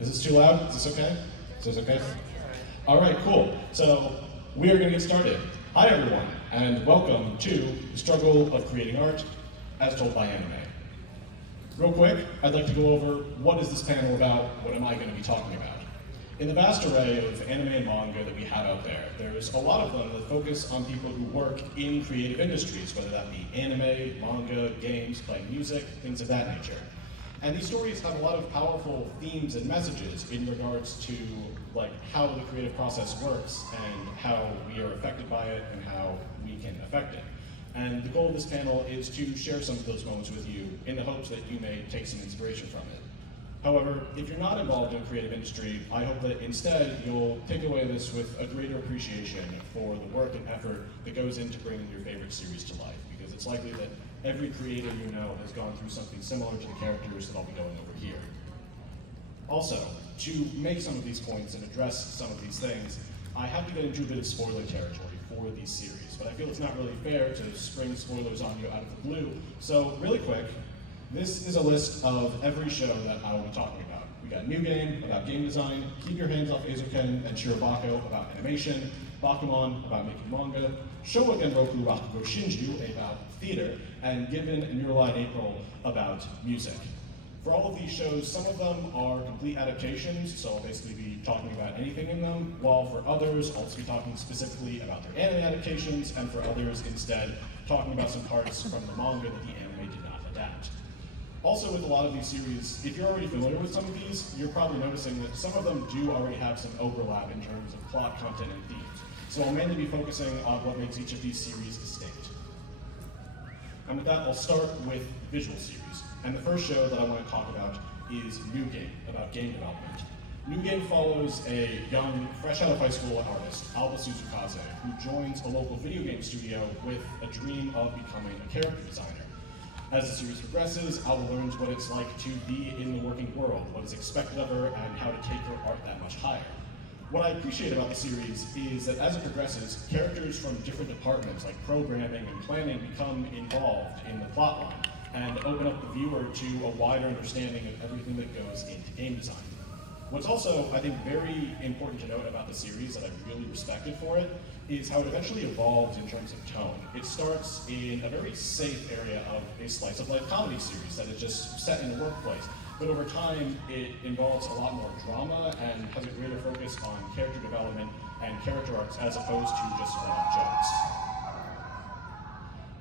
Is this too loud? Is this okay? Is this okay? All right, cool. So we are going to get started. Hi, everyone, and welcome to the struggle of creating art as told by anime. Real quick, I'd like to go over what is this panel about, what am I going to be talking about. In the vast array of anime and manga that we have out there, there's a lot of them that focus on people who work in creative industries, whether that be anime, manga, games, playing music, things of that nature. And these stories have a lot of powerful themes and messages in regards to how the creative process works and how we are affected by it and how we can affect it. And the goal of this panel is to share some of those moments with you in the hopes that you may take some inspiration from it. However, if you're not involved in the creative industry, I hope that instead you'll take away this with a greater appreciation for the work and effort that goes into bringing your favorite series to life, because it's likely that every creator you know has gone through something similar to the characters that I'll be going over here. Also, to make some of these points and address some of these things, I have to get into a bit of spoiler territory for these series, but I feel it's not really fair to spring spoilers on you out of the blue. So really quick, this is a list of every show that I will be talking about. We got New Game about game design, Keep Your Hands Off Eizouken and Shirobako about animation, Bakuman about making manga, Showa Genroku Rakugo Shinju about theater, and Given and Murali in April about music. For all of these shows, some of them are complete adaptations, so I'll basically be talking about anything in them, while for others, I'll be talking specifically about their anime adaptations, and for others, instead, talking about some parts from the manga that the anime did not adapt. Also, with a lot of these series, if you're already familiar with some of these, you're probably noticing that some of them do already have some overlap in terms of plot, content, and themes. So I'll mainly be focusing on what makes each of these series distinct. And with that, I'll start with visual series. And the first show that I want to talk about is New Game, about game development. New Game follows a young, fresh out of high school artist, Alba Suzukaze, who joins a local video game studio with a dream of becoming a character designer. As the series progresses, Alba learns what it's like to be in the working world, what is expected of her, and how to take her art that much higher. What I appreciate about the series is that as it progresses, characters from different departments like programming and planning become involved in the plotline and open up the viewer to a wider understanding of everything that goes into game design. What's also, I think, very important to note about the series that I've really respected for it is how it eventually evolves in terms of tone. It starts in a very safe area of a slice of life comedy series that is just set in the workplace. But over time, it involves a lot more drama and has a greater focus on character development and character arcs as opposed to just one-off jokes.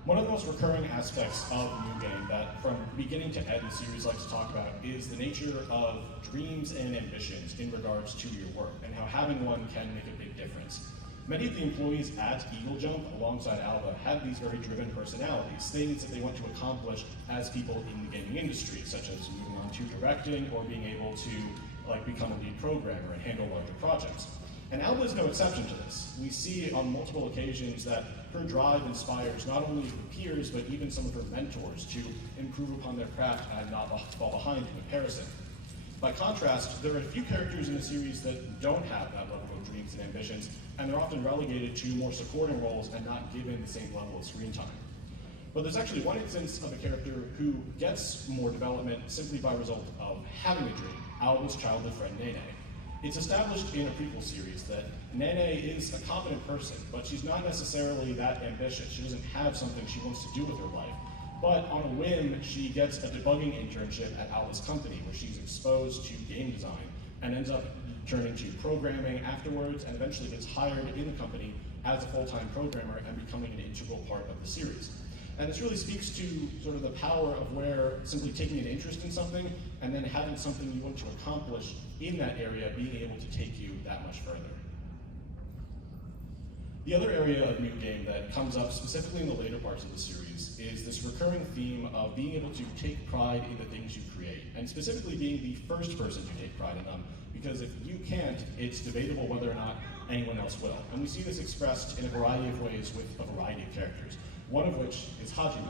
One of the most recurring aspects of New Game that from beginning to end the series likes to talk about is the nature of dreams and ambitions in regards to your work and how having one can make a big difference. Many of the employees at Eagle Jump, alongside Alba, have these very driven personalities, things that they want to accomplish as people in the gaming industry, such as moving on to directing or being able to become a lead programmer and handle larger projects. And Alba is no exception to this. We see on multiple occasions that her drive inspires not only her peers, but even some of her mentors to improve upon their craft and not fall behind in comparison. By contrast, there are a few characters in the series that don't have that level of dreams and ambitions, and they're often relegated to more supporting roles and not given the same level of screen time. But there's actually one instance of a character who gets more development simply by result of having a dream, Alba's childhood friend Nene. It's established in a prequel series that Nene is a competent person, but she's not necessarily that ambitious. She doesn't have something she wants to do with her life. But on a whim, she gets a debugging internship at Alba's company, where she's exposed to game design and ends up turning to programming afterwards, and eventually gets hired in the company as a full-time programmer and becoming an integral part of the series. And this really speaks to sort of the power of where simply taking an interest in something and then having something you want to accomplish in that area being able to take you that much further. The other area of New Game that comes up specifically in the later parts of the series is this recurring theme of being able to take pride in the things you create, and specifically being the first person to take pride in them, because if you can't, it's debatable whether or not anyone else will. And we see this expressed in a variety of ways with a variety of characters, one of which is Hajime,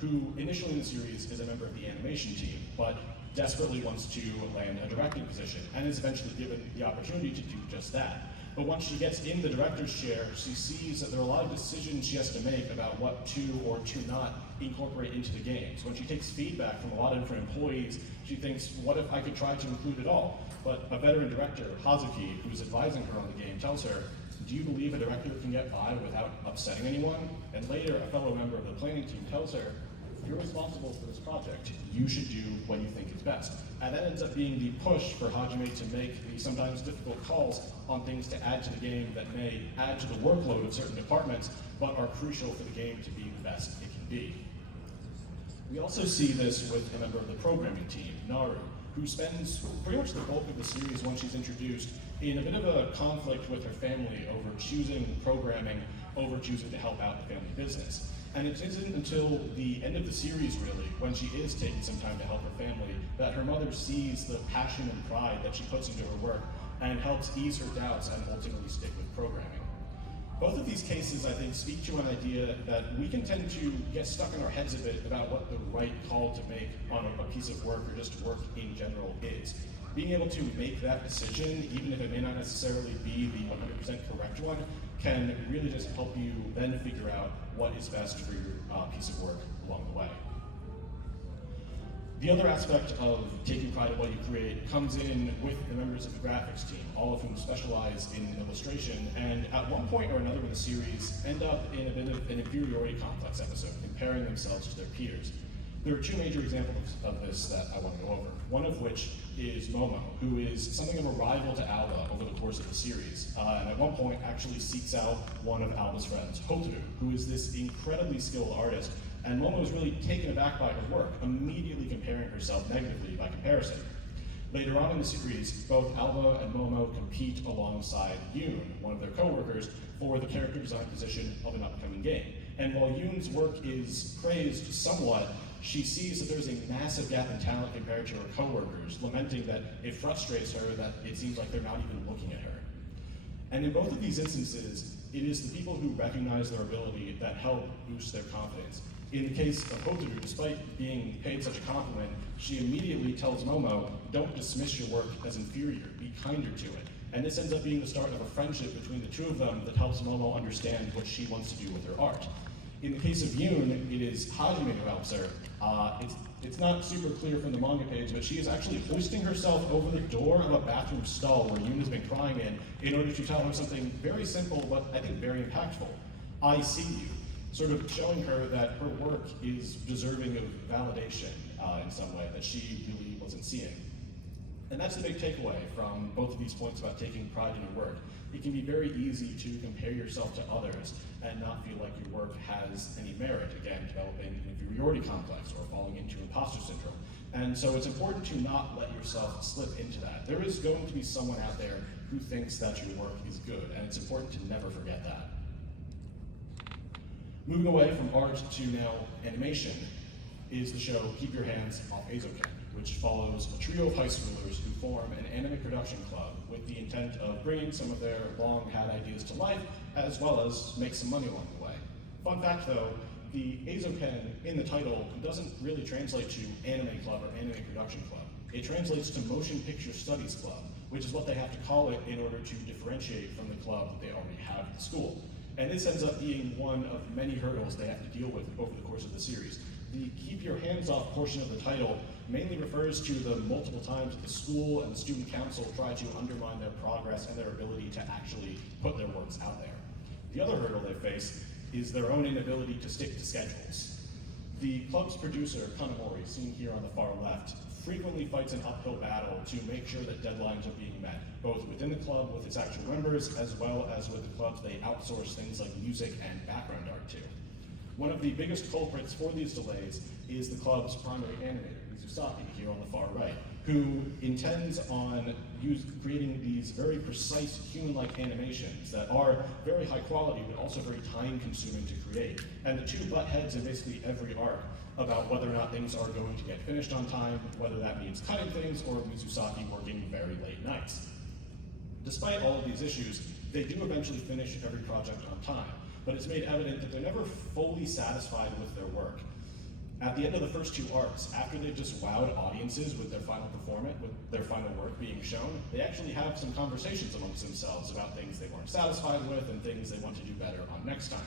who initially in the series is a member of the animation team, but desperately wants to land a directing position, and is eventually given the opportunity to do just that. But once she gets in the director's chair, she sees that there are a lot of decisions she has to make about what to or to not incorporate into the game. So when she takes feedback from a lot of different employees, she thinks, what if I could try to include it all? but a veteran director, Hazuki, who's advising her on the game, tells her, "Do you believe a director can get by without upsetting anyone?" And later, a fellow member of the planning team tells her, "You're responsible for this project. You should do what you think is best." And that ends up being the push for Hajime to make the sometimes difficult calls on things to add to the game that may add to the workload of certain departments, but are crucial for the game to be the best it can be. We also see this with a member of the programming team, Naru, who spends pretty much the bulk of the series when she's introduced in a bit of a conflict with her family over choosing programming over choosing to help out the family business. And it isn't until the end of the series, really, when she is taking some time to help her family, that her mother sees the passion and pride that she puts into her work and helps ease her doubts and ultimately stick with programming. Both of these cases, I think, speak to an idea that we can tend to get stuck in our heads a bit about what the right call to make on a piece of work or just work in general is. Being able to make that decision, even if it may not necessarily be the 100% correct one, can really just help you then figure out what is best for your piece of work along the way. The other aspect of taking pride in what you create comes in with the members of the graphics team, all of whom specialize in illustration, and at one point or another in the series end up in a bit of an inferiority complex episode, comparing themselves to their peers. There are two major examples of this that I want to go over, one of which is Momo, who is something of a rival to Alba over the course of the series, and at one point actually seeks out one of Alba's friends, Hotaru, who is this incredibly skilled artist, and Momo is really taken aback by her work, immediately comparing herself negatively by comparison. Later on in the series, both Alba and Momo compete alongside Yoon, one of their co-workers, for the character design position of an upcoming game. And while Yoon's work is praised somewhat, she sees that there's a massive gap in talent compared to her co-workers, lamenting that it frustrates her that it seems like they're not even looking at her. And in both of these instances, it is the people who recognize their ability that help boost their confidence. In the case of Hotaru, despite being paid such a compliment, she immediately tells Momo, "Don't dismiss your work as inferior, be kinder to it." And this ends up being the start of a friendship between the two of them that helps Momo understand what she wants to do with her art. In the case of Yoon, it is Hajime who helps her. It's not super clear from the manga page, but she is actually hoisting herself over the door of a bathroom stall where Yoon has been crying in order to tell her something very simple, but I think very impactful. "I see you," sort of showing her that her work is deserving of validation in some way that she really wasn't seeing. And that's the big takeaway from both of these points about taking pride in your work. It can be very easy to compare yourself to others and not feel like your work has any merit, again, developing an inferiority complex or falling into imposter syndrome. And so it's important to not let yourself slip into that. There is going to be someone out there who thinks that your work is good, and it's important to never forget that. Moving away from art to now animation is the show Keep Your Hands Off Eizouken, which follows a trio of high schoolers who form an anime production club with the intent of bringing some of their long-had ideas to life, as well as make some money along the way. Fun fact though, the Eizouken in the title doesn't really translate to anime club or anime production club. It translates to motion picture studies club, which is what they have to call it in order to differentiate from the club that they already have at the school. And this ends up being one of many hurdles they have to deal with over the course of the series. The keep your hands off portion of the title mainly refers to the multiple times that the school and the student council try to undermine their progress and their ability to actually put their works out there. The other hurdle they face is their own inability to stick to schedules. The club's producer, Kanamori, seen here on the far left, frequently fights an uphill battle to make sure that deadlines are being met, both within the club with its actual members, as well as with the clubs they outsource things like music and background art to. One of the biggest culprits for these delays is the club's primary animator, Eizouken, here on the far right, who intends on creating these very precise human-like animations that are very high quality, but also very time-consuming to create. And the two butt heads in basically every arc about whether or not things are going to get finished on time, whether that means cutting things or Eizouken working very late nights. Despite all of these issues, they do eventually finish every project on time, but it's made evident that they're never fully satisfied with their work. At the end of the first two arcs, after they've just wowed audiences with their final performance, with their final work being shown, they actually have some conversations amongst themselves about things they weren't satisfied with and things they want to do better on next time.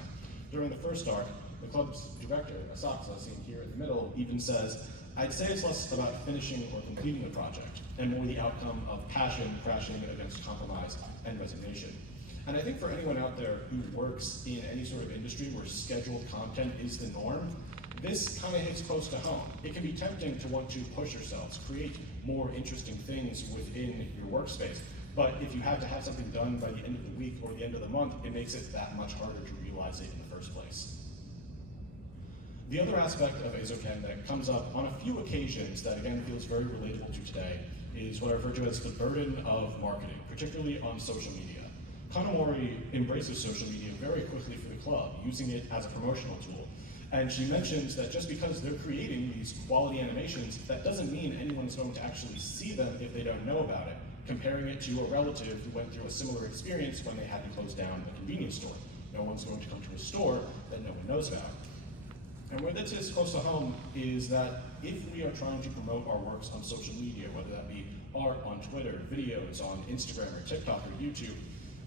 During the first arc, the club's director, Asaksa, seen here in the middle, even says, I'd say it's less about finishing or completing the project, and more the outcome of passion crashing against compromise and resignation. And I think for anyone out there who works in any sort of industry where scheduled content is the norm, this kind of hits close to home. It can be tempting to want to push yourselves, create more interesting things within your workspace. But if you have to have something done by the end of the week or the end of the month, it makes it that much harder to realize it in the first place. The other aspect of Eizouken that comes up on a few occasions that again feels very relatable to today is what I refer to as the burden of marketing, particularly on social media. Kanamori embraces social media very quickly for the club, using it as a promotional tool. And she mentions that just because they're creating these quality animations, that doesn't mean anyone's going to actually see them if they don't know about it, comparing it to a relative who went through a similar experience when they had to close down a convenience store. No one's going to come to a store that no one knows about. And where this is close to home is that if we are trying to promote our works on social media, whether that be art on Twitter, videos on Instagram or TikTok or YouTube,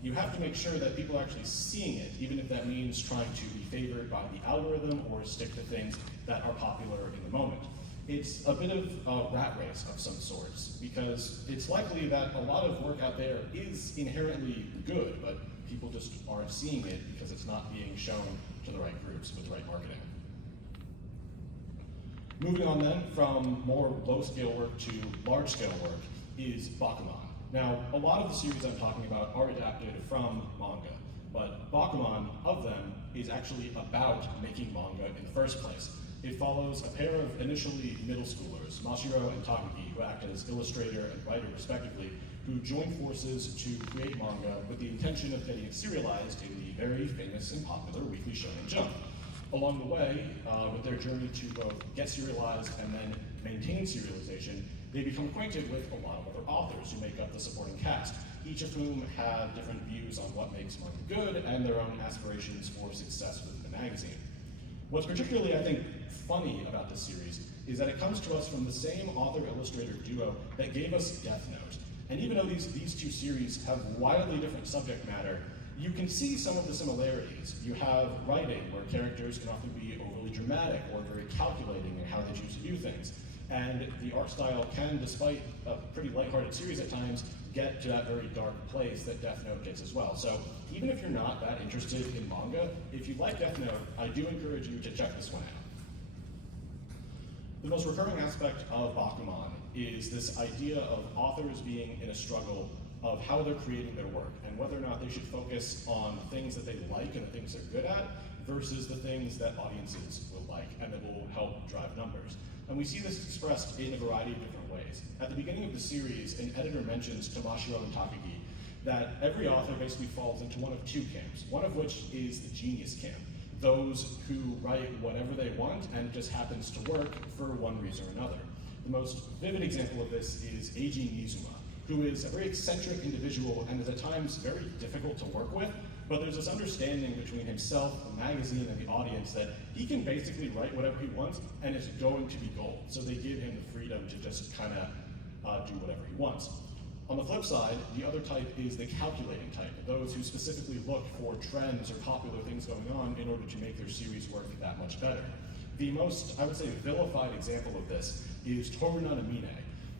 you have to make sure that people are actually seeing it, even if that means trying to be favored by the algorithm or stick to things that are popular in the moment. It's a bit of a rat race of some sorts, because it's likely that a lot of work out there is inherently good, but people just aren't seeing it because it's not being shown to the right groups with the right marketing. Moving on then from more low-scale work to large-scale work is Bakuman. Now, a lot of the series I'm talking about are adapted from manga, but Bakuman, of them, is actually about making manga in the first place. It follows a pair of initially middle schoolers, Mashiro and Takagi, who act as illustrator and writer respectively, who join forces to create manga with the intention of getting it serialized in the very famous and popular Weekly Shonen Jump. Along the way, with their journey to both get serialized and then maintain serialization, they become acquainted with a lot of other authors who make up the supporting cast, each of whom have different views on what makes manga good and their own aspirations for success with the magazine. What's particularly, I think, funny about this series is that it comes to us from the same author-illustrator duo that gave us Death Note. And even though these two series have wildly different subject matter, you can see some of the similarities. You have writing, where characters can often be overly dramatic or very calculating in how they choose to do things. And the art style can, despite a pretty lighthearted series at times, get to that very dark place that Death Note gets as well. So even if you're not that interested in manga, if you like Death Note, I do encourage you to check this one out. The most recurring aspect of Bakuman is this idea of authors being in a struggle of how they're creating their work and whether or not they should focus on things that they like and the things they're good at versus the things that audiences will like and that will help drive numbers. And we see this expressed in a variety of different ways. At the beginning of the series, an editor mentions to Mashiro and Takagi that every author basically falls into one of two camps, one of which is the genius camp, those who write whatever they want and it just happens to work for one reason or another. The most vivid example of this is Eiji Nizuma, who is a very eccentric individual and is at times very difficult to work with, but there's this understanding between himself, the magazine, and the audience that he can basically write whatever he wants and it's going to be gold. So they give him the freedom to just kind of do whatever he wants. On the flip side, the other type is the calculating type, those who specifically look for trends or popular things going on in order to make their series work that much better. The most, I would say, vilified example of this is Toru Nanamine,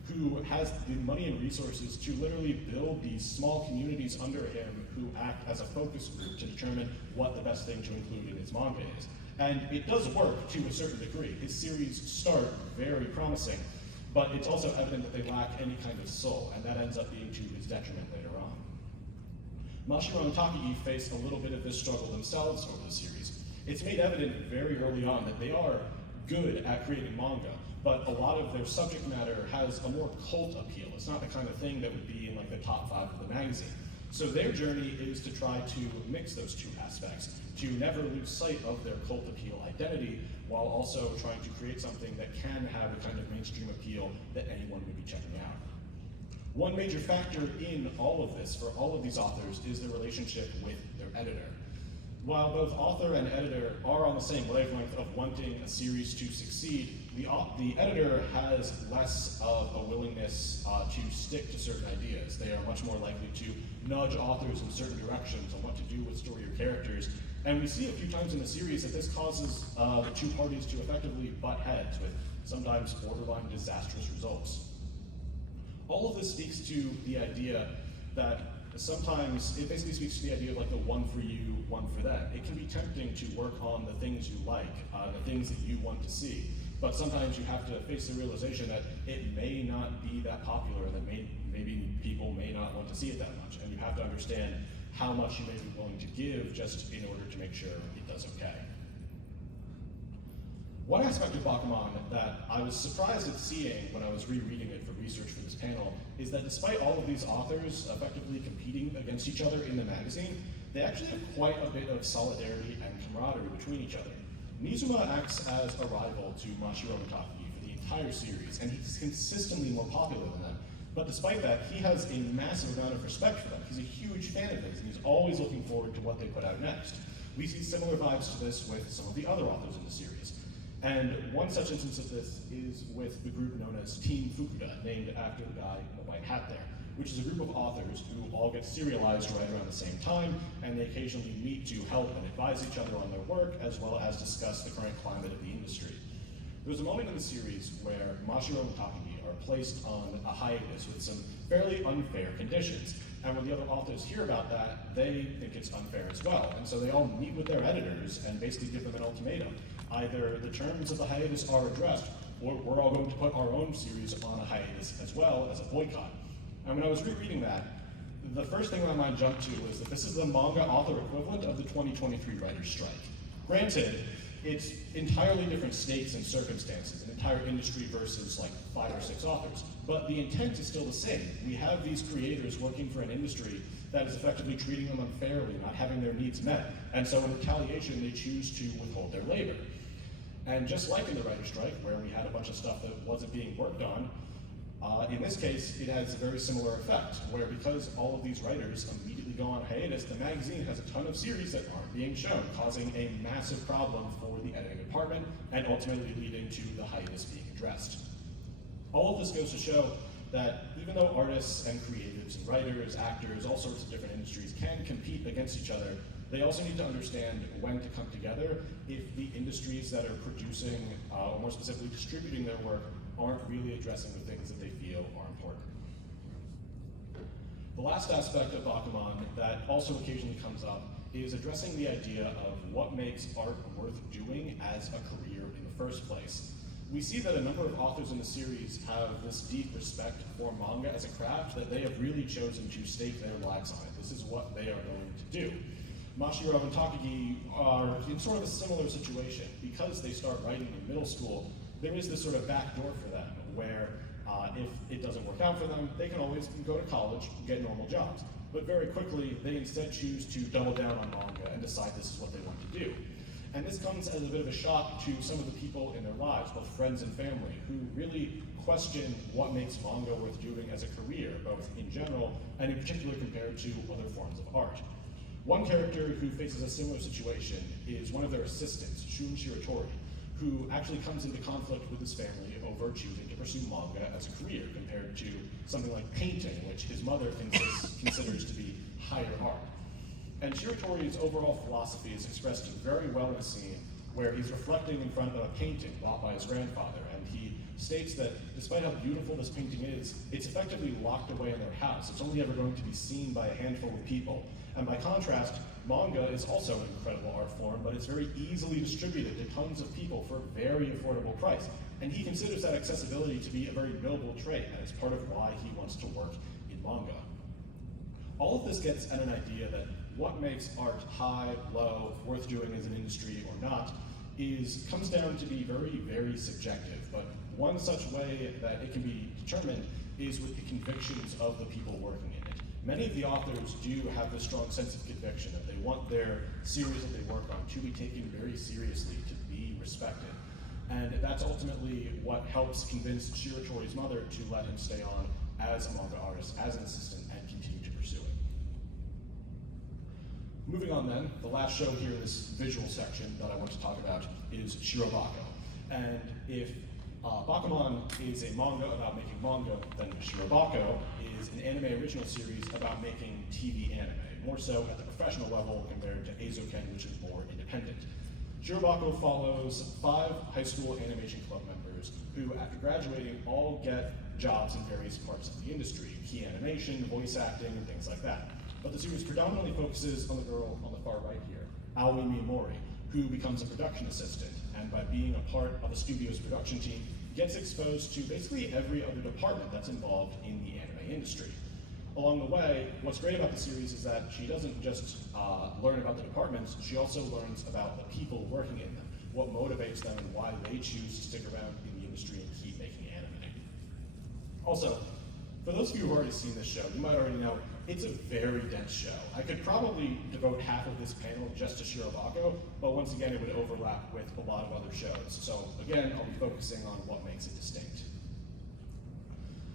who has the money and resources to literally build these small communities under him who act as a focus group to determine what the best thing to include in his manga is. And it does work to a certain degree. His series start very promising, but it's also evident that they lack any kind of soul, and that ends up being to his detriment later on. Mashiro and Takagi face a little bit of this struggle themselves over the series. It's made evident very early on that they are good at creating manga, but a lot of their subject matter has a more cult appeal. It's not the kind of thing that would be in like the top 5 of the magazine. So their journey is to try to mix those two aspects, to never lose sight of their cult appeal identity, while also trying to create something that can have the kind of mainstream appeal that anyone would be checking out. One major factor in all of this for all of these authors is their relationship with their editor. While both author and editor are on the same wavelength of wanting a series to succeed, the editor has less of a willingness to stick to certain ideas. They are much more likely to nudge authors in certain directions on what to do with story or characters. And we see a few times in the series that this causes the two parties to effectively butt heads with sometimes borderline disastrous results. All of this speaks to the idea that sometimes, it basically speaks to the idea of like the one for you, one for them. It can be tempting to work on the things you like, the things that you want to see. But sometimes you have to face the realization that it may not be that popular, that maybe people may not want to see it that much. And you have to understand how much you may be willing to give just in order to make sure it does okay. One aspect of Bakuman that I was surprised at seeing when I was rereading it for research for this panel is that despite all of these authors effectively competing against each other in the magazine, they actually have quite a bit of solidarity and camaraderie between each other. Nizuma acts as a rival to Mashiro Takagi for the entire series, and he's consistently more popular than them. But despite that, he has a massive amount of respect for them. He's a huge fan of theirs, and he's always looking forward to what they put out next. We see similar vibes to this with some of the other authors in the series. And one such instance of this is with the group known as Team Fukuda, named after the guy in the white hat there, which is a group of authors who all get serialized right around the same time, and they occasionally meet to help and advise each other on their work, as well as discuss the current climate of the industry. There's a moment in the series where Mashiro and Takagi are placed on a hiatus with some fairly unfair conditions. And when the other authors hear about that, they think it's unfair as well. And so they all meet with their editors and basically give them an ultimatum. Either the terms of the hiatus are addressed, or we're all going to put our own series on a hiatus as well as a boycott. And when I was rereading that, the first thing my mind jumped to was that this is the manga author equivalent of the 2023 writer's strike. Granted, it's entirely different stakes and circumstances, an entire industry versus like 5 or 6 authors. But the intent is still the same. We have these creators working for an industry that is effectively treating them unfairly, not having their needs met. And so in retaliation, they choose to withhold their labor. And just like in the writer's strike, where we had a bunch of stuff that wasn't being worked on, in this case, it has a very similar effect, where because all of these writers immediately go on hiatus, the magazine has a ton of series that aren't being shown, causing a massive problem for the editing department, and ultimately leading to the hiatus being addressed. All of this goes to show that even though artists and creatives and writers, actors, all sorts of different industries can compete against each other, they also need to understand when to come together if the industries that are producing, or more specifically distributing their work, aren't really addressing the things that they feel are important. The last aspect of Bakuman that also occasionally comes up is addressing the idea of what makes art worth doing as a career in the first place. We see that a number of authors in the series have this deep respect for manga as a craft that they have really chosen to stake their lives on it. This is what they are going to do. Mashiro and Takagi are in sort of a similar situation. Because they start writing in middle school, there is this sort of back door for them where if it doesn't work out for them, they can always go to college, get normal jobs. But very quickly, they instead choose to double down on manga and decide this is what they want to do. And this comes as a bit of a shock to some of the people in their lives, both friends and family, who really question what makes manga worth doing as a career, both in general and in particular compared to other forms of art. One character who faces a similar situation is one of their assistants, Shirobako, who actually comes into conflict with his family over choosing to pursue manga as a career compared to something like painting, which his mother considers to be higher art. And Shirotori's overall philosophy is expressed very well in a scene where he's reflecting in front of a painting bought by his grandfather, and he states that despite how beautiful this painting is, it's effectively locked away in their house. It's only ever going to be seen by a handful of people. And by contrast, manga is also an incredible art form, but it's very easily distributed to tons of people for a very affordable price. And he considers that accessibility to be a very noble trait, and it's part of why he wants to work in manga. All of this gets at an idea that what makes art high, low, worth doing as an industry or not, comes down to be very, very subjective. But one such way that it can be determined is with the convictions of the people working in it. Many of the authors do have this strong sense of conviction that they want their series that they work on to be taken very seriously, to be respected. And that's ultimately what helps convince Shirotori's mother to let him stay on as a manga artist, as an assistant, and continue to pursue it. Moving on then, the last show here in this visual section that I want to talk about is Shirobako. And if Bakuman is a manga about making manga, then Shirobako is an anime original series about making TV anime, more so at the professional level compared to Eizouken, which is more independent. Shirobako follows 5 high school animation club members who, after graduating, all get jobs in various parts of the industry, key animation, voice acting, and things like that. But the series predominantly focuses on the girl on the far right here, Aoi Miyamori, who becomes a production assistant, and by being a part of a studio's production team, gets exposed to basically every other department that's involved in the anime industry. Along the way, what's great about the series is that she doesn't just learn about the departments, she also learns about the people working in them, what motivates them and why they choose to stick around in the industry and keep making anime. Also, for those of you who've already seen this show, you might already know it's a very dense show. I could probably devote half of this panel just to Shirobako, but once again it would overlap with a lot of other shows. So again, I'll be focusing on what makes it distinct.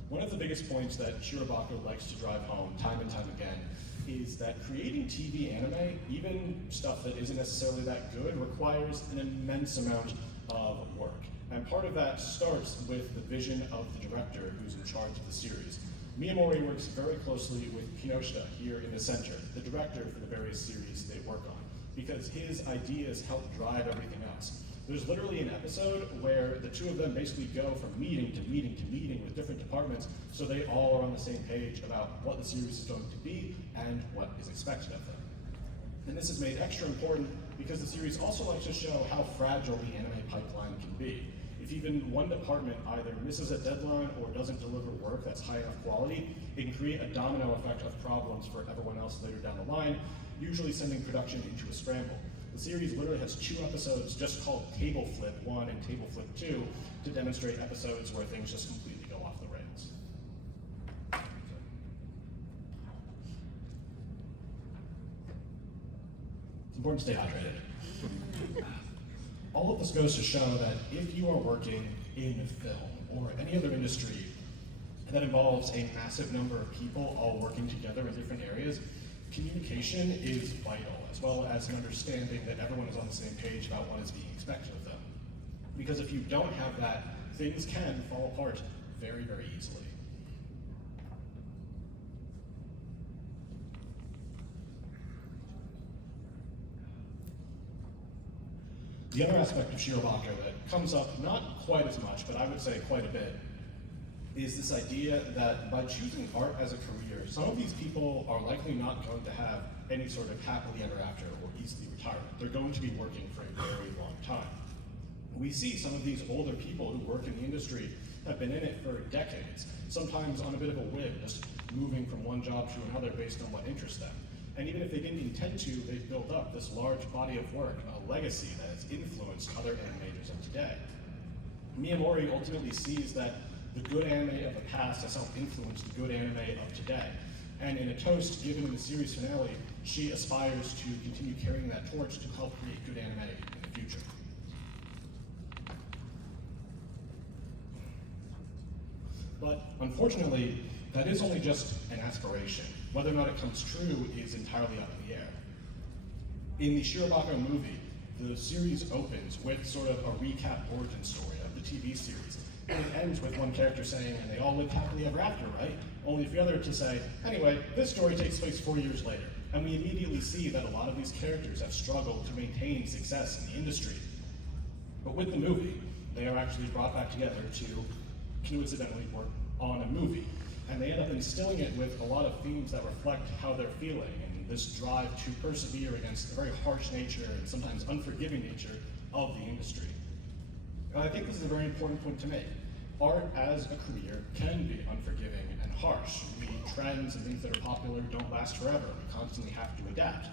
One of the biggest points that Shirobako likes to drive home time and time again is that creating TV anime, even stuff that isn't necessarily that good, requires an immense amount of work. And part of that starts with the vision of the director who's in charge of the series. Miyamori works very closely with Kinoshita here in the center, the director for the various series they work on, because his ideas help drive everything else. There's literally an episode where the two of them basically go from meeting to meeting to meeting with different departments so they all are on the same page about what the series is going to be and what is expected of them. And this is made extra important because the series also likes to show how fragile the anime pipeline can be. If even one department either misses a deadline or doesn't deliver work that's high enough quality, it can create a domino effect of problems for everyone else later down the line, usually sending production into a scramble. The series literally has 2 episodes just called Table Flip 1 and Table Flip 2 to demonstrate episodes where things just completely go off the rails. It's important to stay hydrated. All of this goes to show that if you are working in film or any other industry that involves a massive number of people all working together in different areas, communication is vital, as well as an understanding that everyone is on the same page about what is being expected of them. Because if you don't have that, things can fall apart very, very easily. The other aspect of Shirobako that comes up not quite as much, but I would say quite a bit, is this idea that by choosing art as a career, some of these people are likely not going to have any sort of happily ever after or easily retirement. They're going to be working for a very long time. We see some of these older people who work in the industry have been in it for decades, sometimes on a bit of a whim, just moving from one job to another based on what interests them. And even if they didn't intend to, they've built up this large body of work, a legacy that has influenced other animators of today. Miyamori ultimately sees that the good anime of the past has helped influence the good anime of today. And in a toast given in the series finale, she aspires to continue carrying that torch to help create good anime in the future. But unfortunately, that is only just an aspiration. Whether or not it comes true is entirely up in the air. In the Shirobako movie, the series opens with sort of a recap origin story of the TV series. And it ends with one character saying, and they all live happily ever after, right? Only for the other to say, anyway, this story takes place 4 years later. And we immediately see that a lot of these characters have struggled to maintain success in the industry. But with the movie, they are actually brought back together to coincidentally work on a movie. And they end up instilling it with a lot of themes that reflect how they're feeling and this drive to persevere against the very harsh nature and sometimes unforgiving nature of the industry. And I think this is a very important point to make. Art as a career can be unforgiving and harsh. Trends and things that are popular don't last forever. We constantly have to adapt.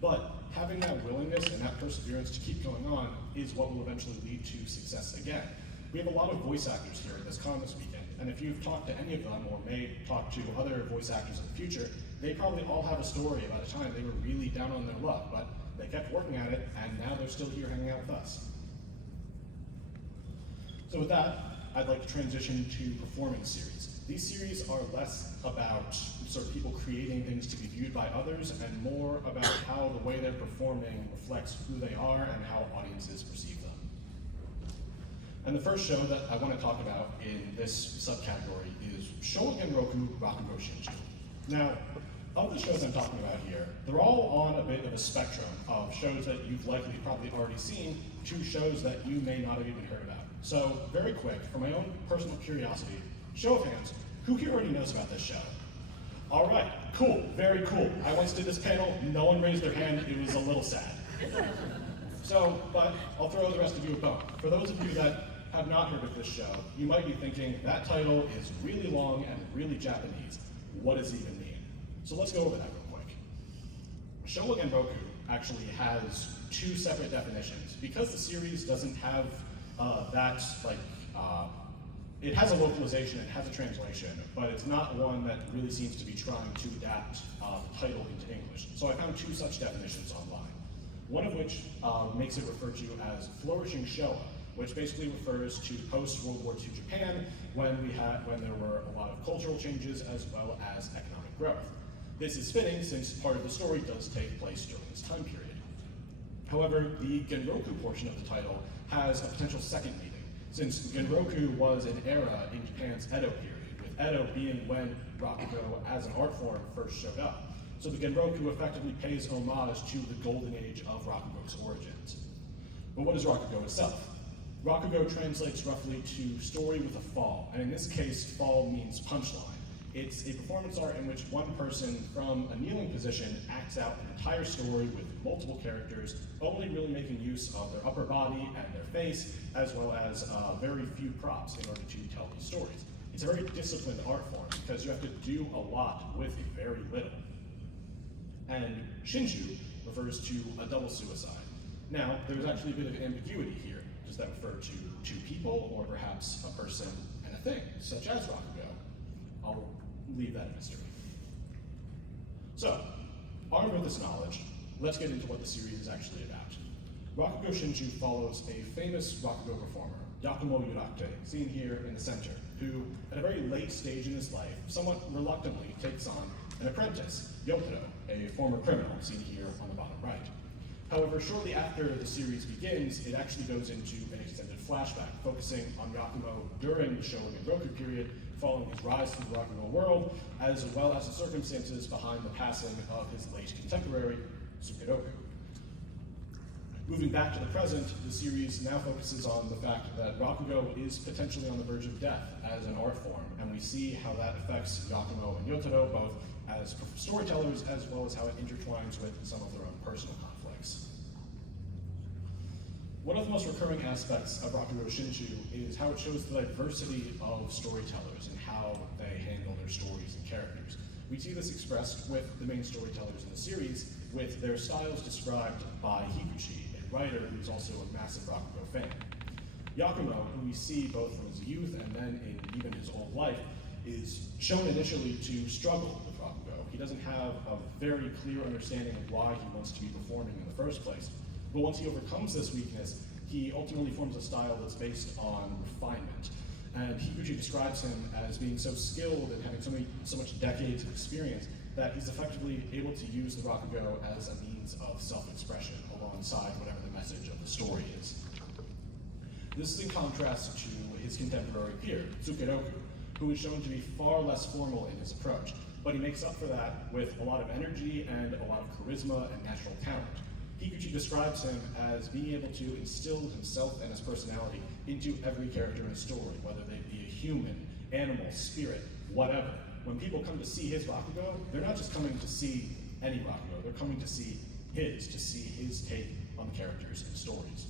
But having that willingness and that perseverance to keep going on is what will eventually lead to success again. We have a lot of voice actors here at this con this weekend, and if you've talked to any of them or may talk to other voice actors in the future, they probably all have a story about a time they were really down on their luck, but they kept working at it, and now they're still here hanging out with us. So with that, I'd like to transition to performance series. These series are less about sort of people creating things to be viewed by others and more about how the way they're performing reflects who they are and how audiences perceive them. And the first show that I want to talk about in this subcategory is Showa Genroku Rakugo Shinju. Now, of the shows I'm talking about here, they're all on a bit of a spectrum of shows that you've likely probably already seen to shows that you may not have even heard about. So, very quick, for my own personal curiosity, show of hands, who here already knows about this show? All right, cool, very cool. I once did this panel, no one raised their hand, it was a little sad. So, but I'll throw the rest of you a bone. For those of you that have not heard of this show, you might be thinking, that title is really long and really Japanese. What does it even mean? So let's go over that real quick. Showa Genroku actually has two separate definitions. Because the series doesn't have it has a localization, it has a translation, but it's not one that really seems to be trying to adapt the title into English. So I found two such definitions online. One of which makes it referred to as flourishing Showa, which basically refers to post-World War II Japan when there were a lot of cultural changes as well as economic growth. This is fitting since part of the story does take place during this time period. However, the Genroku portion of the title has a potential second meaning, since Genroku was an era in Japan's Edo period, with Edo being when Rakugo as an art form first showed up. So the Genroku effectively pays homage to the golden age of Rakugo's origins. But what is Rakugo itself? Rakugo translates roughly to story with a fall, and in this case, fall means punchline. It's a performance art in which one person from a kneeling position acts out an entire story with multiple characters, only really making use of their upper body and their face, as well as very few props in order to tell these stories. It's a very disciplined art form because you have to do a lot with very little. And Shinju refers to a double suicide. Now, there's actually a bit of ambiguity here. Does that refer to two people, or perhaps a person and a thing, such as Rakugo? I'll leave that a mystery. So, armed with this knowledge, let's get into what the series is actually about. Rakugo Shinju follows a famous Rakugo performer, Yakumo Yurakte, seen here in the center, who, at a very late stage in his life, somewhat reluctantly takes on an apprentice, Yotaro, a former criminal, seen here on the bottom right. However, shortly after the series begins, it actually goes into an extended flashback, focusing on Yakumo during the Showa Genroku period, following his rise to the Rakugo world, as well as the circumstances behind the passing of his late contemporary, Tsukeroku. Moving back to the present, the series now focuses on the fact that Rakugo is potentially on the verge of death as an art form, and we see how that affects Yakumo and Yotaro, both as storytellers as well as how it intertwines with some of their own personal conflicts. One of the most recurring aspects of Rakugo Shinju is how it shows the diversity of storytellers and how they handle their stories and characters. We see this expressed with the main storytellers in the series, with their styles described by Higuchi, a writer who's also a massive Rakugo fan. Yakumo, who we see both from his youth and then in even his old life, is shown initially to struggle with Rakugo. He doesn't have a very clear understanding of why he wants to be performing in the first place. But once he overcomes this weakness, he ultimately forms a style that's based on refinement. And Higuchi describes him as being so skilled and having so much decades of experience that he's effectively able to use the Rakugo as a means of self-expression alongside whatever the message of the story is. This is in contrast to his contemporary peer, Tsukeroku, who is shown to be far less formal in his approach, but he makes up for that with a lot of energy and a lot of charisma and natural talent. Higuchi describes him as being able to instill himself and his personality into every character in a story, whether they be a human, animal, spirit, whatever. When people come to see his Rakugo, they're not just coming to see any Rakugo, they're coming to see his take on the characters and stories.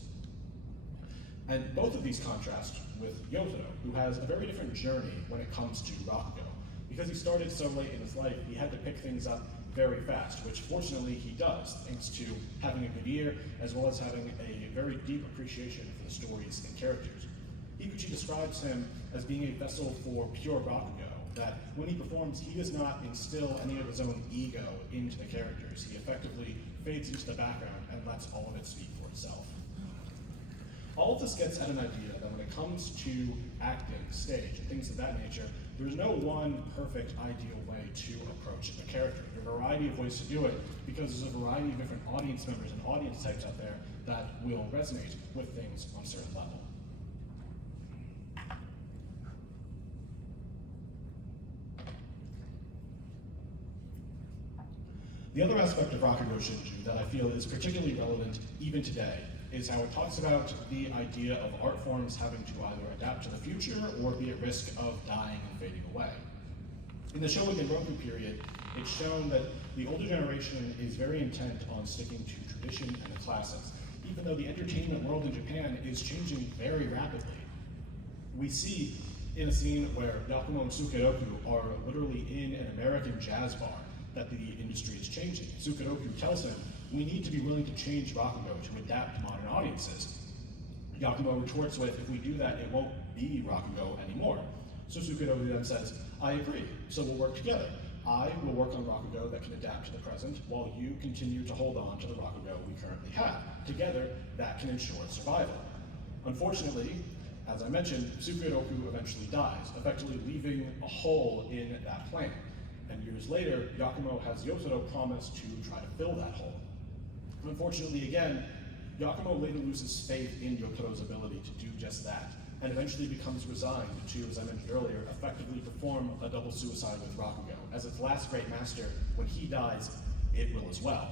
And both of these contrast with Yotaro, who has a very different journey when it comes to Rakugo. Because he started so late in his life, he had to pick things up very fast, which fortunately he does, thanks to having a good ear, as well as having a very deep appreciation for the stories and characters. Higuchi describes him as being a vessel for pure Rakugo, that when he performs, he does not instill any of his own ego into the characters. He effectively fades into the background and lets all of it speak for itself. All of this gets at an idea that when it comes to acting, stage, and things of that nature, there's no one perfect, ideal way to approach a character. There are a variety of ways to do it because there's a variety of different audience members and audience types out there that will resonate with things on a certain level. The other aspect of Rakugo Shinju that I feel is particularly relevant even today is how it talks about the idea of art forms having to either adapt to the future or be at risk of dying and fading away. In the Showa Genroku period, it's shown that the older generation is very intent on sticking to tradition and the classics, even though the entertainment world in Japan is changing very rapidly. We see in a scene where Yakumo and Sukeroku are literally in an American jazz bar that the industry is changing. Sukeroku tells him, we need to be willing to change Rakugo to adapt to modern audiences. Yakumo retorts with, if we do that, it won't be Rakugo anymore. So Sukeroku then says, I agree, so we'll work together. I will work on Rakugo that can adapt to the present, while you continue to hold on to the Rakugo we currently have. Together, that can ensure survival. Unfortunately, as I mentioned, Sukeroku eventually dies, effectively leaving a hole in that plan. And years later, Yakumo has Yotaro promise to try to fill that hole. Unfortunately, again, Yakumo later loses faith in Yotaro's ability to do just that, and eventually becomes resigned to, as I mentioned earlier, effectively perform a double suicide with Rakugo. As its last great master, when he dies, it will as well.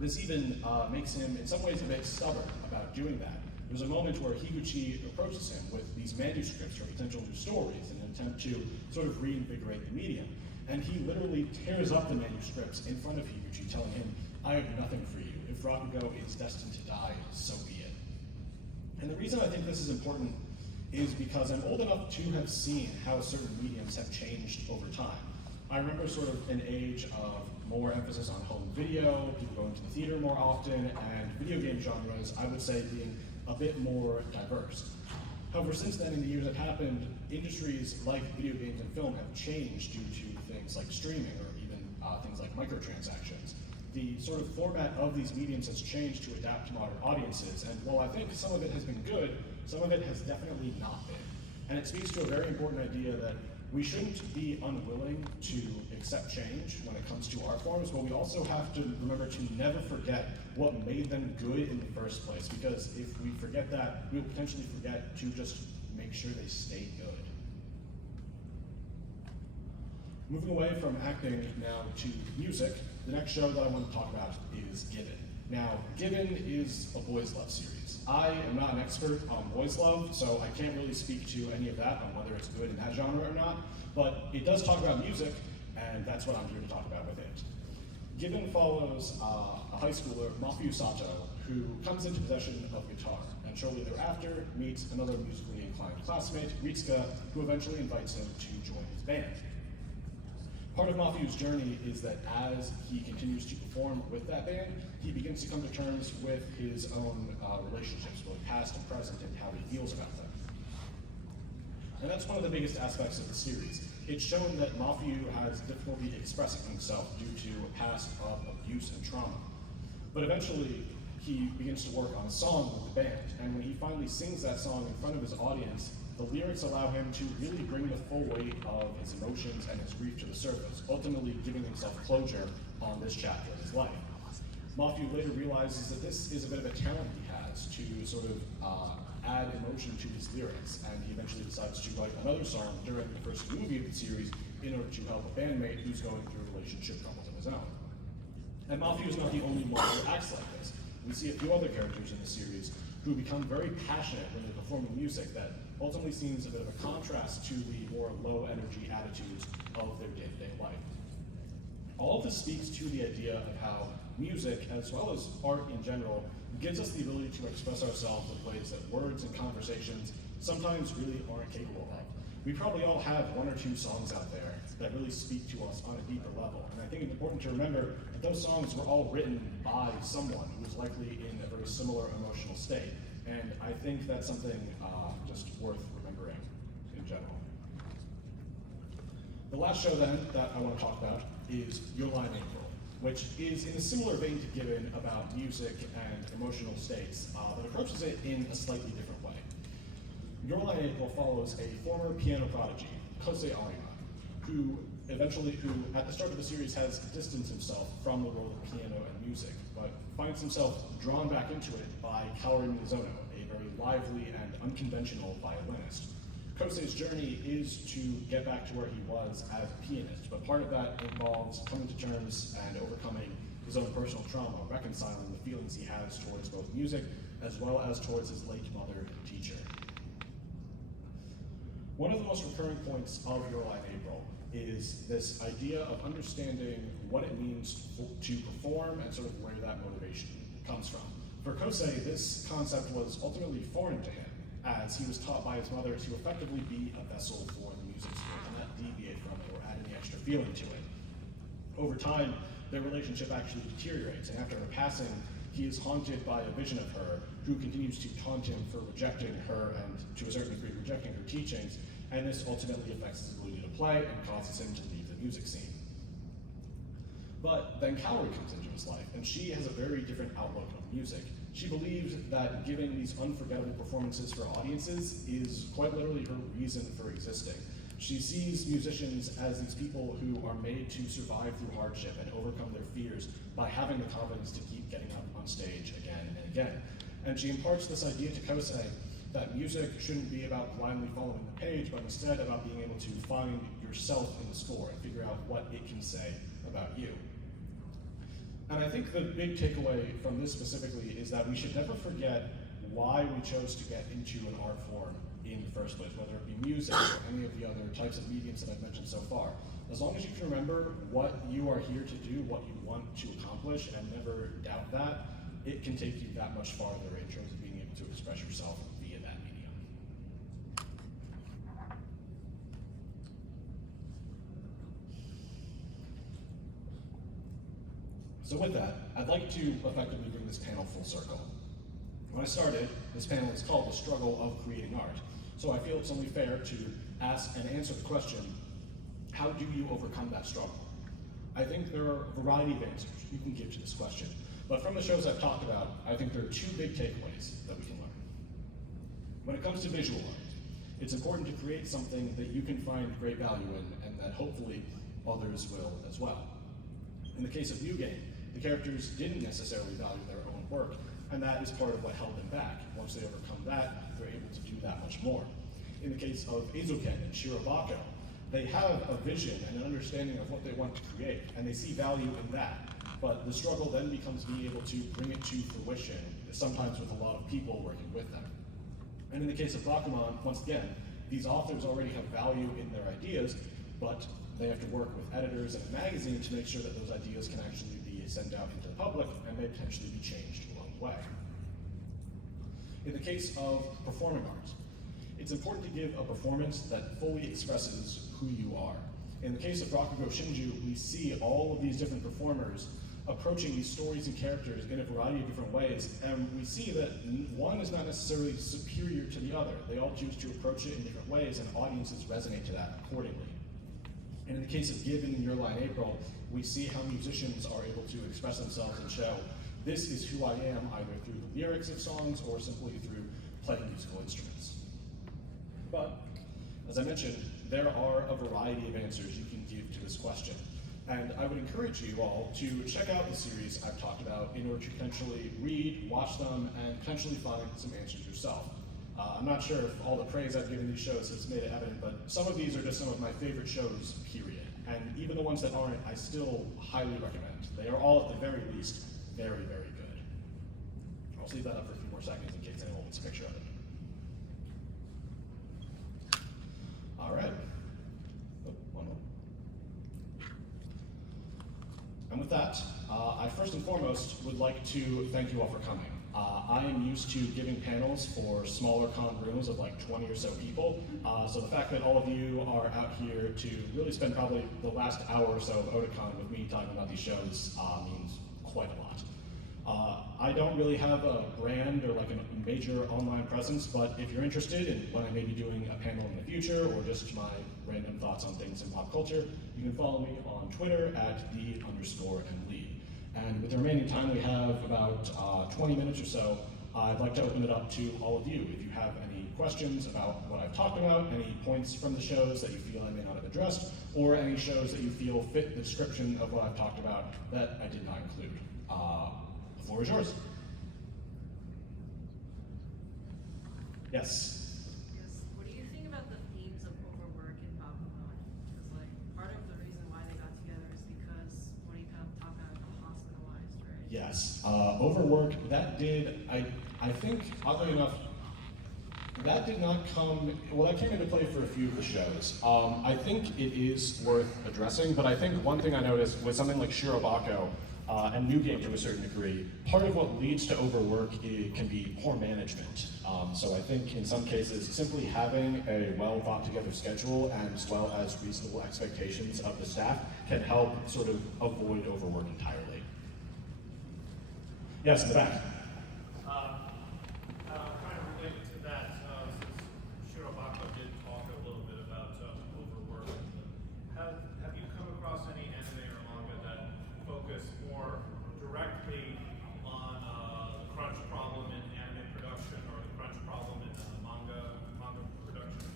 This even makes him, in some ways, a bit stubborn about doing that. There's a moment where Higuchi approaches him with these manuscripts for potential new stories in an attempt to sort of reinvigorate the medium. And he literally tears up the manuscripts in front of Higuchi, telling him, I have nothing for you. If Rakugo is destined to die, so be it. And the reason I think this is important is because I'm old enough to have seen how certain mediums have changed over time. I remember sort of an age of more emphasis on home video, people going to the theater more often, and video game genres, I would say, being a bit more diverse. However, since then, in the years that happened, industries like video games and film have changed due to things like streaming or even things like microtransactions. The sort of format of these mediums has changed to adapt to modern audiences, and while I think some of it has been good, some of it has definitely not been. And it speaks to a very important idea that we shouldn't be unwilling to accept change when it comes to art forms, but we also have to remember to never forget what made them good in the first place, because if we forget that, we'll potentially forget to just make sure they stay good. Moving away from acting now to music, the next show that I want to talk about is Given. Now, Given is a boys' love series. I am not an expert on boys' love, so I can't really speak to any of that on whether it's good in that genre or not, but it does talk about music, and that's what I'm here to talk about with it. Given follows a high schooler, Mafuyu Sato, who comes into possession of a guitar, and shortly thereafter meets another musically inclined classmate, Ritsuka, who eventually invites him to join his band. Part of Mafuyu's journey is that as he continues to perform with that band, he begins to come to terms with his own relationships, both past and present, and how he feels about them. And that's one of the biggest aspects of the series. It's shown that Mafuyu has difficulty expressing himself due to a past of abuse and trauma. But eventually, he begins to work on a song with the band, and when he finally sings that song in front of his audience, the lyrics allow him to really bring the full weight of his emotions and his grief to the surface, ultimately giving himself closure on this chapter of his life. Mafuyu later realizes that this is a bit of a talent he has to sort of add emotion to his lyrics, and he eventually decides to write another song during the first movie of the series in order to help a bandmate who's going through relationship troubles of his own. And Mafuyu is not the only one who acts like this. We see a few other characters in the series who become very passionate when they're performing music that ultimately seems a bit of a contrast to the more low-energy attitudes of their day-to-day life. All of this speaks to the idea of how music, as well as art in general, gives us the ability to express ourselves in ways that words and conversations sometimes really aren't capable of. We probably all have one or two songs out there that really speak to us on a deeper level. And I think it's important to remember that those songs were all written by someone who was likely in a very similar emotional state. And I think that's something just worth remembering in general. The last show then that I want to talk about is Your Lie in April, which is in a similar vein to Given about music and emotional states, but approaches it in a slightly different way. Your Lie in April follows a former piano prodigy, Kosei Arima, who who at the start of the series has distanced himself from the world of piano and music, but finds himself drawn back into it by Kaori Mizuno, a very lively and unconventional violinist. Kosei's journey is to get back to where he was as a pianist, but part of that involves coming to terms and overcoming his own personal trauma, reconciling the feelings he has towards both music as well as towards his late mother and teacher. One of the most recurring points of Your Lie in April is this idea of understanding what it means to perform and sort of where that motivation comes from. For Kosei, this concept was ultimately foreign to him, as he was taught by his mother to effectively be a vessel for the music school and not deviate from it or add any extra feeling to it. Over time, their relationship actually deteriorates, and after her passing, he is haunted by a vision of her who continues to taunt him for rejecting her and, to a certain degree, rejecting her teachings, and this ultimately affects his ability to play and causes him to leave the music scene. But then Kaori comes into his life, and she has a very different outlook on music. She believes that giving these unforgettable performances for audiences is quite literally her reason for existing. She sees musicians as these people who are made to survive through hardship and overcome their fears by having the confidence to keep getting up on stage again and again. And she imparts this idea to Kosei that music shouldn't be about blindly following the page, but instead about being able to find yourself in the score and figure out what it can say about you. And I think the big takeaway from this specifically is that we should never forget why we chose to get into an art form in the first place, whether it be music or any of the other types of mediums that I've mentioned so far. As long as you can remember what you are here to do, what you want to accomplish, and never doubt that, it can take you that much farther in terms of being able to express yourself via that medium. So with that, I'd like to effectively bring this panel full circle. When I started, this panel is called The Struggle of Creating Art. So I feel it's only fair to ask and answer the question, how do you overcome that struggle? I think there are a variety of answers you can give to this question, but from the shows I've talked about, I think there are two big takeaways that we can learn. When it comes to visual art, it's important to create something that you can find great value in and that hopefully others will as well. In the case of New Game, the characters didn't necessarily value their own work, and that is part of what held them back. Once they overcome that, they're able to do that much more. In the case of Eizouken and Shirobako, they have a vision and an understanding of what they want to create, and they see value in that. But the struggle then becomes being able to bring it to fruition, sometimes with a lot of people working with them. And in the case of Bakuman, once again, these authors already have value in their ideas, but they have to work with editors and a magazine to make sure that those ideas can actually be sent out into the public and may potentially be changed along the way. In the case of performing art, it's important to give a performance that fully expresses who you are. In the case of Rakugo Shinju, we see all of these different performers approaching these stories and characters in a variety of different ways, and we see that one is not necessarily superior to the other. They all choose to approach it in different ways, and audiences resonate to that accordingly. And in the case of Given in Your Lie in April, we see how musicians are able to express themselves and show, this is who I am, either through the lyrics of songs or simply through playing musical instruments. But, as I mentioned, there are a variety of answers you can give to this question. And I would encourage you all to check out the series I've talked about in order to potentially read, watch them, and potentially find some answers yourself. I'm not sure if all the praise I've given these shows has made it evident, but some of these are just some of my favorite shows, period. And even the ones that aren't, I still highly recommend. They are all, at the very least, very, very good. I'll just leave that up for a few more seconds in case anyone wants a picture of it. All right. Oh, one more. And with that, I first and foremost would like to thank you all for coming. I am used to giving panels for smaller con rooms of like 20 or so people. So the fact that all of you are out here to really spend probably the last hour or so of Otakon with me talking about these shows means quite a lot. I don't really have a brand or like a major online presence, but if you're interested in when I may be doing a panel in the future or just my random thoughts on things in pop culture, you can follow me on Twitter at @the_MLead. And with the remaining time we have about 20 minutes or so, I'd like to open it up to all of you if you have any questions about what I've talked about, any points from the shows that you feel I may not have addressed, or any shows that you feel fit the description of what I've talked about that I did not include. The floor is yours. Yes. Yes. What do you think about the themes of overwork in Bakuman? Because like part of the reason why they got together is because Otakon got hospitalized, right? Yes. Overwork, that did, I think, oddly enough, that did not come, well, that came into play for a few of the shows. I think it is worth addressing, but I think one thing I noticed with something like Shirobako, and New Game to a certain degree, part of what leads to overwork can be poor management. So I think in some cases, simply having a well thought together schedule as well as reasonable expectations of the staff can help sort of avoid overwork entirely. Yes, in the back. Kind of related to that, since Shirobako did talk a little bit about overwork, have you come across any anime or manga that focus more directly on the crunch problem in anime production or the crunch problem in manga production?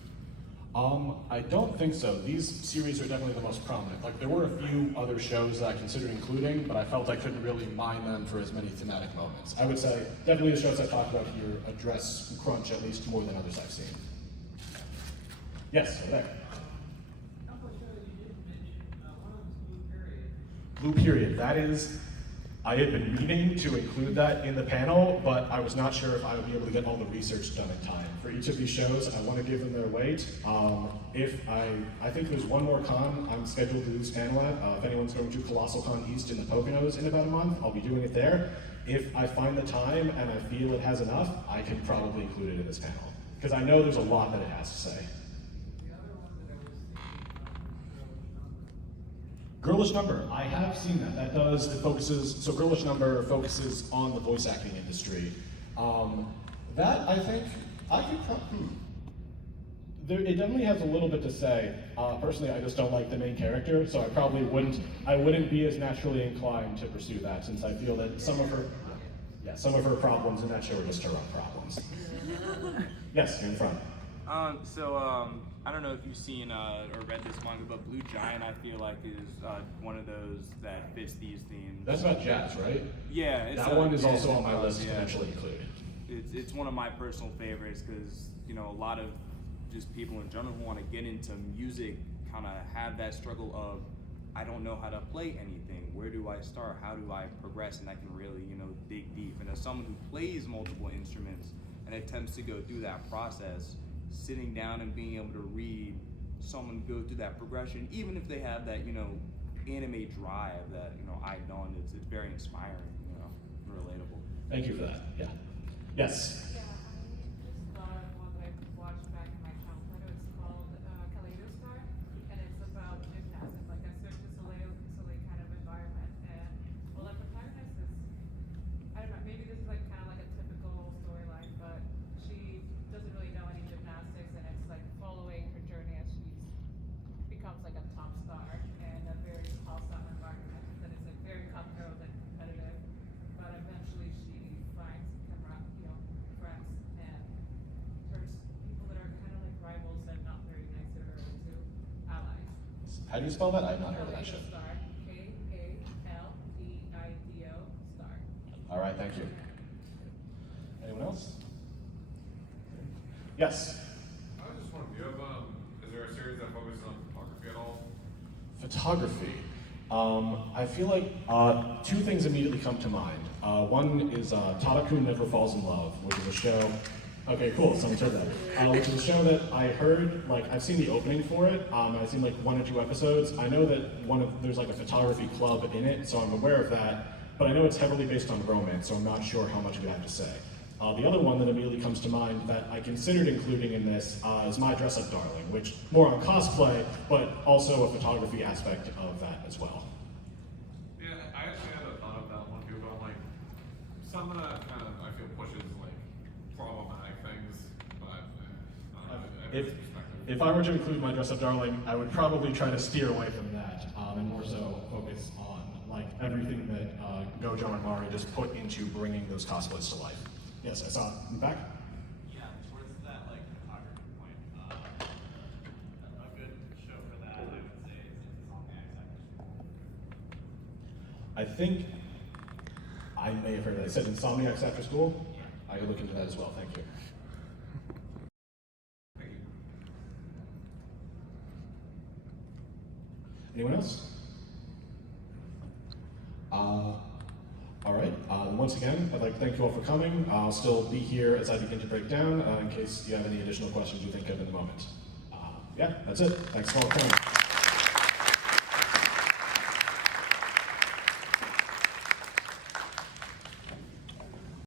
I don't think so. These series are definitely the most prominent. Like, there were a few other shows that I considered including, but I felt I couldn't really mine them for as many thematic moments. I would say definitely the shows I talked about here address crunch at least more than others I've seen. Yes, over there. A couple of shows you didn't mention, one of them is Blue Period. Blue Period, that is, I had been meaning to include that in the panel, but I was not sure if I would be able to get all the research done in time. For each of these shows, I want to give them their weight. I think there's one more con I'm scheduled to do this panel at. If anyone's going to Colossal Con East in the Poconos in about a month, I'll be doing it there. If I find the time and I feel it has enough, I can probably include it in this panel. Because I know there's a lot that it has to say. The other one that I was thinking Girlish Number, I have seen that. That does, it focuses, so Girlish Number focuses on the voice acting industry. That, I think, I could it definitely has a little bit to say. Personally, I just don't like the main character, so I probably wouldn't be as naturally inclined to pursue that, since I feel that some of her problems in that show are just her own problems. Yes, you're in front. I don't know if you've seen or read this manga, but Blue Giant, I feel like, is one of those that fits these themes. That's about jazz, right? Yeah. It's, that one is also it's on my list to yeah. eventually include. It's one of my personal favorites because, you know, a lot of just people in general who want to get into music kind of have that struggle of, I don't know how to play anything. Where do I start? How do I progress? And I can really, you know, dig deep. And as someone who plays multiple instruments and attempts to go through that process, sitting down and being able to read someone go through that progression, even if they have that, you know, anime drive that, you know, I don't, it's very inspiring, you know, and relatable. Thank you for that. Yeah. Yes. Yeah, I just thought of one that I watched back in my childhood. It's called Kaleidostar, and it's about gymnastics, like a Cirque du Soleil kind of environment. And well, the protagonist is, I don't know, maybe this is like kind of like a typical storyline, but she doesn't really know any gymnastics, and it's like following her journey as she becomes like a top star in a very hostile environment. And it's like very cutthroat and competitive, but eventually she finds friends and turns people that are kind of like rivals and not very nice to her into allies. How do you spell that? I've not heard of that show. Star, Kaleido star. All right, thank you. Anyone else? Yes. I was just wondering, is there a series that focuses on photography at all? Photography. I feel like two things immediately come to mind. One is Tadaku Never Falls in Love, which is a show. Okay, cool. Someone said that. Which is a show that I heard. Like, I've seen the opening for it. I've seen like 1 or 2 episodes. I know that there's like a photography club in it, so I'm aware of that. But I know it's heavily based on romance, so I'm not sure how much of it I have to say. The other one that immediately comes to mind that I considered including in this is My Dress Up Darling, which more on cosplay, but also a photography aspect of that as well. Yeah, I actually had a thought of that one too, but I'm like, some of that kind of, I feel, pushes like problematic things, but If I were to include My Dress Up Darling, I would probably try to steer away from that and more so focus on like everything that Gojo and Mari just put into bringing those cosplays to life. Yes, I saw it in the back. Yeah, towards that like I think I may have heard that. It said Insomniacs After School? I could look into that as well, thank you. Thank you. Anyone else? All right, once again, I'd like to thank you all for coming. I'll still be here as I begin to break down in case you have any additional questions you think of in the moment. Yeah, that's it. Thanks for all coming.